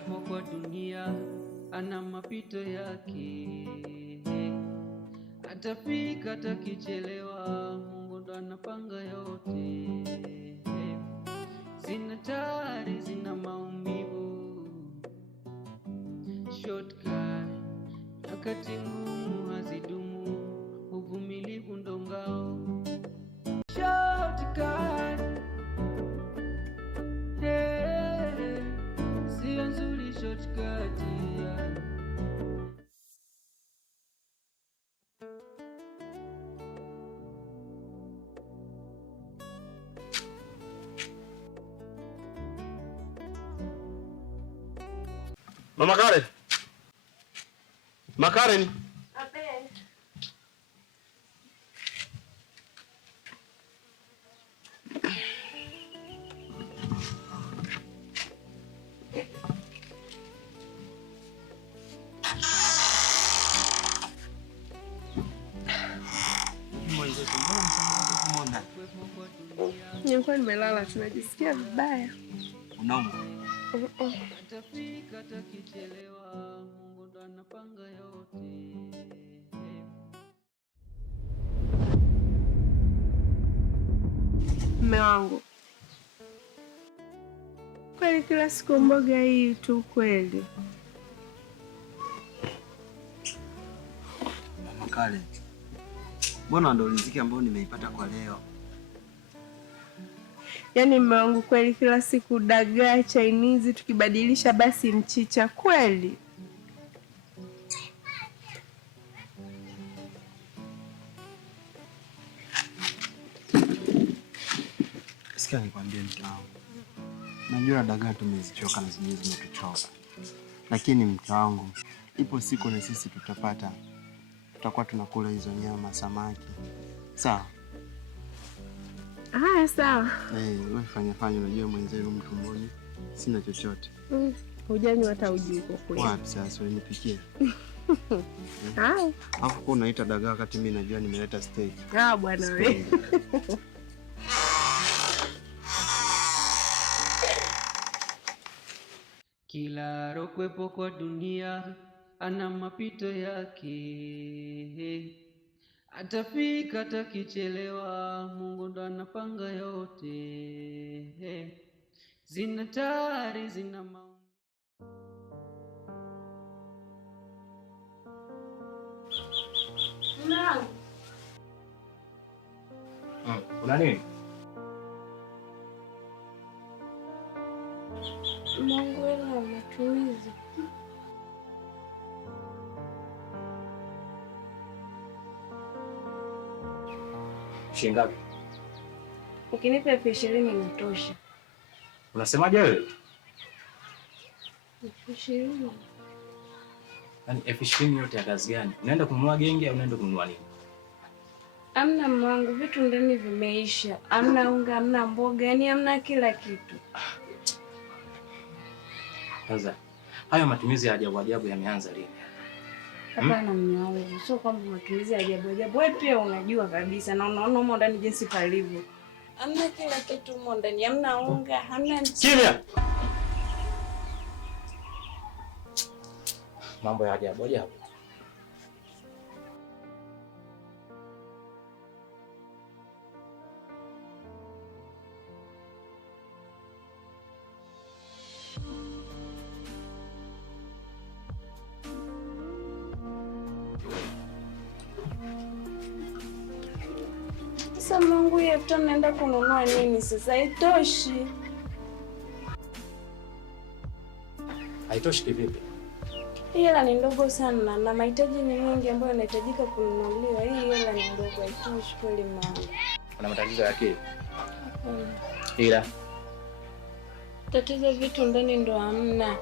kuwepo kwa dunia, ana mapito yake. Atafika atakichelewa, Mungu ndo anapanga yote. Zina tari, zina maumivu, shortcut wakati ngumu hazidumu, uvumilivu ndo ngao. Shortcut sio nzuri, shortcut Mama Karen. Makaren. Ape. Nilikuwa nimelala, tunajisikia vibaya. Unauma? atafika atakichelewa, Mungu ndo anapanga yote. Mume wangu, kweli kila siku mboga hii tu kweli? Mama Karen, mbona ndo riziki ambayo nimeipata kwa leo? Yaani mume wangu, kweli kila siku dagaa, Chinese, tukibadilisha basi mchicha kweli? Sikia nikwambie mke wangu. Najua dagaa tumezichoka na zenyewe zimetuchoka. Lakini mke wangu, ipo siku na sisi tutakuwa tunakula hizo nyama, samaki. Sawa? Haya, sawa. Wewe fanya, unajua mwenzenu mtu mmoja. Sina chochote. Hujani hata uji uko kule. Wapi sasa unipikie? Haya. Hapo kwa unaita dagaa wakati mimi najua nimeleta steak. Bwana wewe. Kila rokwepo kwa dunia, ana mapito yake. Atafika atakichelewa, Mungu ndo anapanga yote. Zina tari, zina maumivu. Una nini? Mungu wala matumizi. Shingapi? Ukinipa 20,000 inatosha. Unasemaje wewe? 20,000. Yaani 20,000 yote ya kazi gani? Unaenda kununua genge au unaenda kununua nini? Amna mwangu, vitu ndani vimeisha. Amna unga, amna mboga, yani amna kila kitu. Sasa hayo matumizi ya ajabu yameanza lini? Hapana mume wangu, sio kwamba matumizi ya ajabu. Wewe pia unajua kabisa na unaona huko ndani jinsi palivyo. Amna kila kitu huko ndani, amna unga, hamna kimya. Mambo ya ajabu. Sasa Mungu yetu naenda kununua nini sasa? Haitoshi. Haitoshi kivipi? Hela ni ndogo sana na mahitaji ni mengi ambayo yanahitajika kununuliwa. Hii hela ni ndogo, haitoshi kweli mama. Una matatizo ya akili? Hapana. Ila tatizo vitu ndani ndo hamna.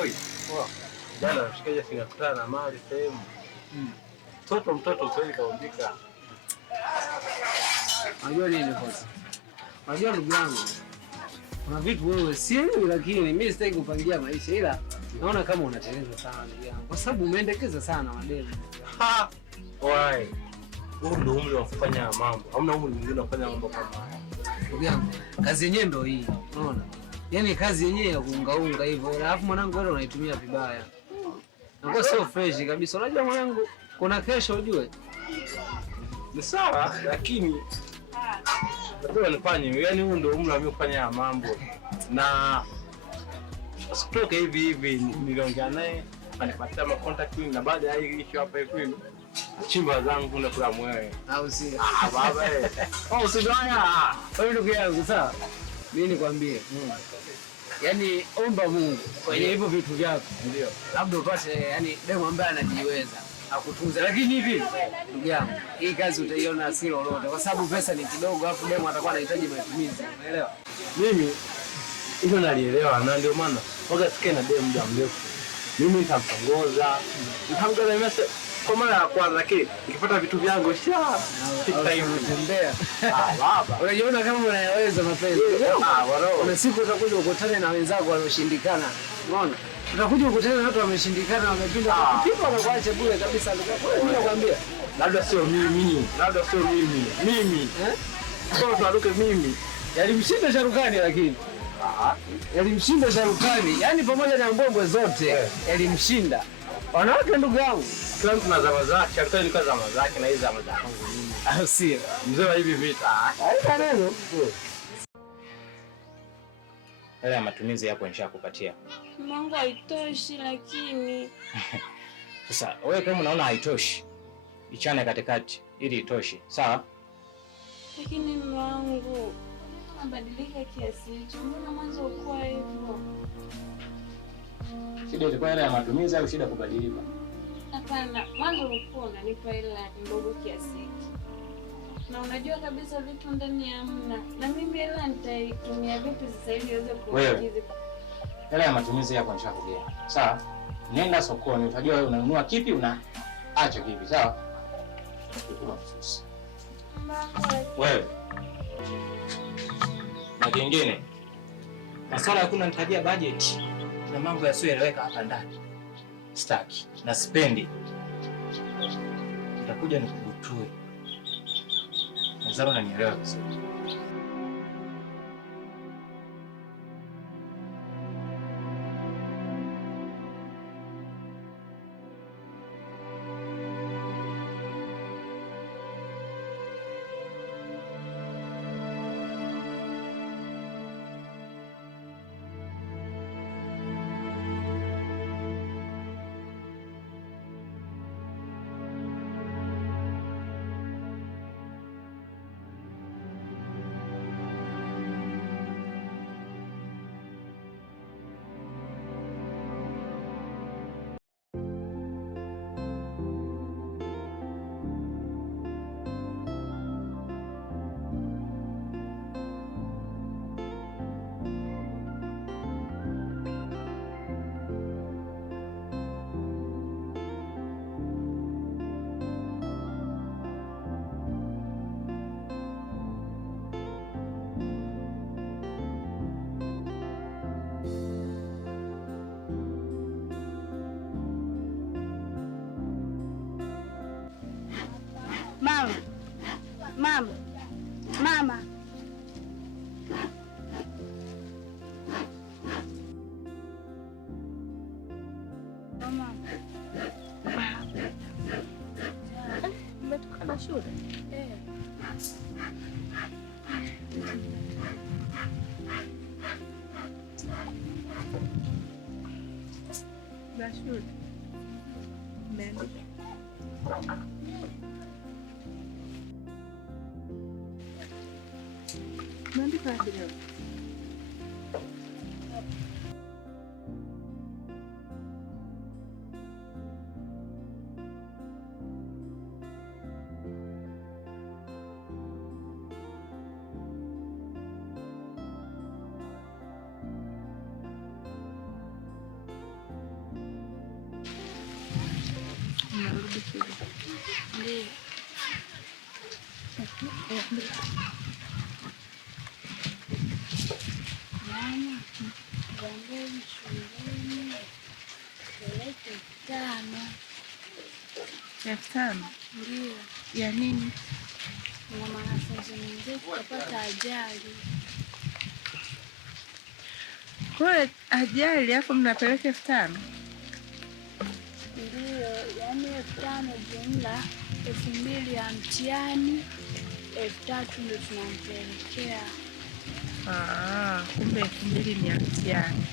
Oi, jana mshikaji singakutana na mali sehemu. Mtoto kweli kaumbika. Unajua nini boss? Unajua ndugu yangu, kuna vitu wewe sielewi, lakini mimi sitaki kupangia maisha, ila naona kama unateleza sana ndugu yangu, kwa sababu umeendekeza sana madeni. Why? Huu ndio umri wa kufanya mambo. Hamna umri mwingine wa kufanya mambo kama haya. Ndugu yangu, kazi yenyewe ndio hii. Unaona? Yaani kazi yenyewe ya kuungaunga hivyo. Alafu mwanangu wewe unaitumia vibaya. Nakuwa sio fresh kabisa. Unajua mwanangu, kuna kesho ujue. Ni sawa, lakini lazima nifanye. Yaani huu ndio umri wa mimi kufanya mambo. Na sitoke hivi niliongea naye, anipatia contact na baada ya hii issue hapa hivi. Chimba zangu na kula mwewe. Au si? Baba eh. Usidanganya. Wewe ndugu yangu sawa? Mimi nikwambie. Yaani omba Mungu kwenye hivyo vitu vyako. Ndio. Labda upate yani demo ambaye anajiweza akutunza. Lakini hivi ndugu yangu, hii kazi utaiona si lolote kwa sababu pesa ni kidogo, afu demo atakuwa anahitaji matumizi. Unaelewa? Mimi hilo nalielewa na ndio maana waga sikae na demo muda mrefu. Mimi nitamtongoza. Nitamtongoza mimi kwa mara ya kwanza, lakini nikipata vitu vyangu tembea. Baba. Unajiona kama unayaweza mapenzi. Kuna siku utakuja ukutane na wenzako walioshindikana. Unaona? Utakuja ukutane na watu wameshindikana, wamepinda kupika, wanakuacha bure kabisa. Mimi nakwambia, labda sio mimi. Mimi. Kwa tuaruke mimi. Yalimshinda Sharukani lakini. Yalimshinda Sharukani. Yaani pamoja na mbwembwe zote yalimshinda. Wanawake ndugu yangu, kila mtu na zama zake. Sharukani ni kwa zama zake na hizo zama zangu mimi. Sio. Mzee wa hivi vita. Haina neno. Hela ya matumizi yako nishakupatia. Mungu haitoshi lakini. Sasa wewe kama unaona haitoshi, ichane katikati ili itoshe. Sawa? Lakini Mungu abadilika kiasi hicho. Mbona mwanzo ukua hivyo? Shida ilikuwa hela ya matumizi au shida kubadilika? Hapana, mwanzo ulikuwa unanipa hela ndogo kiasi hiki. Na unajua kabisa vitu ndani hamna. Na mimi hela nitaitumia vipi sasa ili iweze kukizi? Hela ya matumizi yako nishakugia. Sawa? Nenda sokoni utajua wewe unanunua kipi unaacha kipi, sawa? Tukua mfusi. Wewe. Na kingine. Masuala hakuna nitajia budget. Na mambo yasiyoeleweka hapa ndani. Staki na sipendi. Nitakuja nikubutue. Nazaro unanielewa vizuri. Mama. Mama. Mama. Mama. Umetoka na shule? Na shule. Umeandika wapi leo? Unarudi shule. $5,000? Ndio. Ya nini? Na mwanafunzi mwenzetu kapata ajali. Kwa ajali afu mnapeleka $5,000? Ndio, yaani 5,000 jumla, 2,000 ya mtihani, 3,000 ndio tunampelekea. Kumbe 2,000 ni ya mtihani.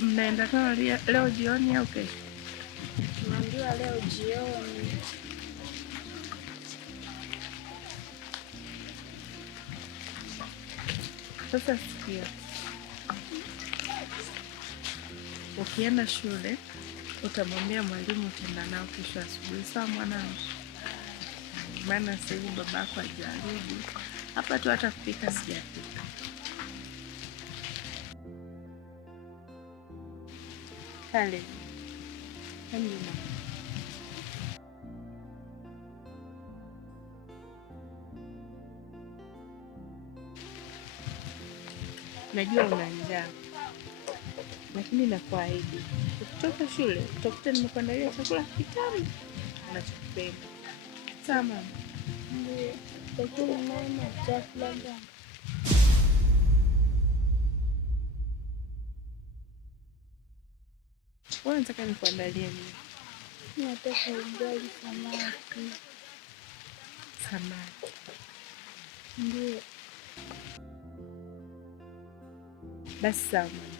Mnaenda kwa leo jioni au kesho? Tunaambiwa leo jioni. Sasa sikia, ukienda shule utamwambia mwalimu utaenda nao kesho asubuhi, sawa mwanangu? Maana sasa hivi babako hajarudi hapa tu, hata kupika sijapika. Kale Amina, najua una njaa, lakini nakuahidi ukitoka shule utakuta nimekuandalia chakula kitamu unachokipenda. Sawa mama? Ndio. Lakini mama, chakula gani? Wewe unataka nikuandalie nini? Nataka ugali samaki. Samaki? Ndio. Basi sawa mama,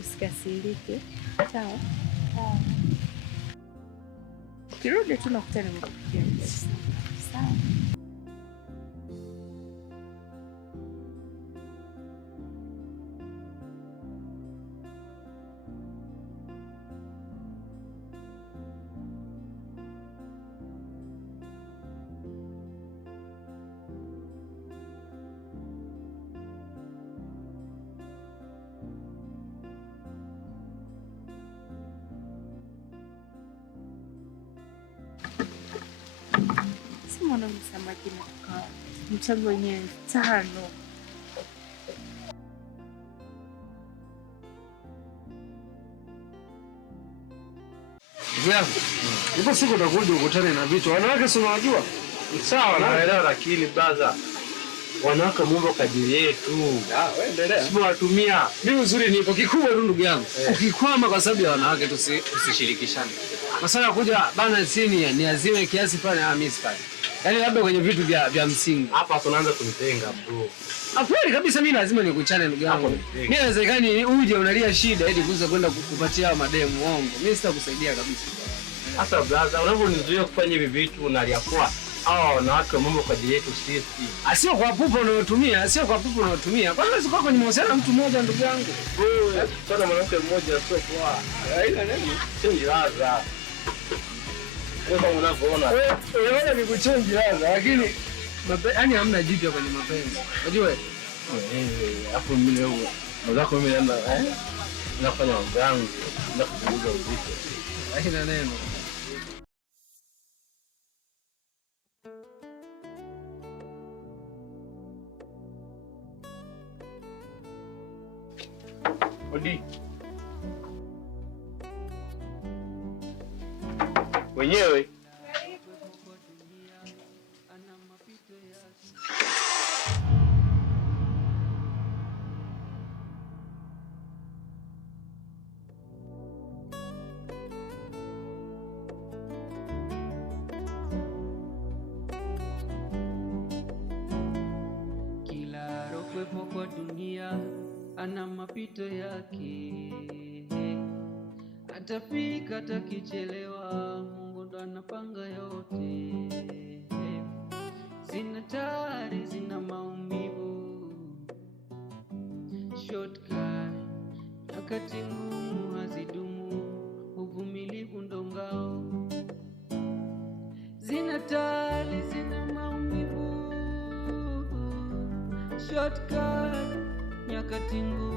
usikasirike, sawa? Ukirudi tu nakuta nimekupikia. Sawa. Mwana samaki na mchango wenyewe 5,000. Ipo siku utakuja ukutane na vitu. Wanawake si unawajua? Sawa, naelewa, lakini brother, wanawake muombe kadiri yetu. Wewe endelea. Sio watumia. Mimi uzuri nipo kikubwa tu ndugu yangu. Ukikwama kwa sababu ya wanawake tusishirikishane. Masala kuja bana sini ni azime kiasi pale na miss pale. Yaani labda kwenye vitu vya msingi. Hapa tunaanza kunitenga bro. Kweli kabisa mimi lazima nikuchane ndugu yangu. Mimi inawezekani uje unalia shida ili kuweza kwenda kukupatia mademu uongo. Mimi sitakusaidia kabisa. Hata brother, unavyonizuia kufanya hivi vitu unaliapoa. Hao wanawake muombe kadiri yetu sisi. Sio kwa pupo unayotumia, sio kwa pupo unayotumia. Kwanza wewe uko kwenye mahusiano na mtu mmoja ndugu yangu. Wewe, kuna mwanamke mmoja sio poa. Haina nini? Sio laza. Wewe kama unavyoona. Unaona ni kuchange laza, lakini yaani hamna jipya kwenye mapenzi. Unajua? Hapo mimi leo mzako mimi naenda nafanya mambo yangu na kupunguza uzito. Haina neno. Odi. Wenyewe. Kila rokwepo kwa dunia ana mapito yake, atafika atakichelewa, Mungu ndo anapanga yote. Zina tari, zina maumivu, shortcut, nyakati ngumu hazidumu, uvumilivu ndo ngao. Zina tari, zina maumivu, shortcut, nyakati ngumu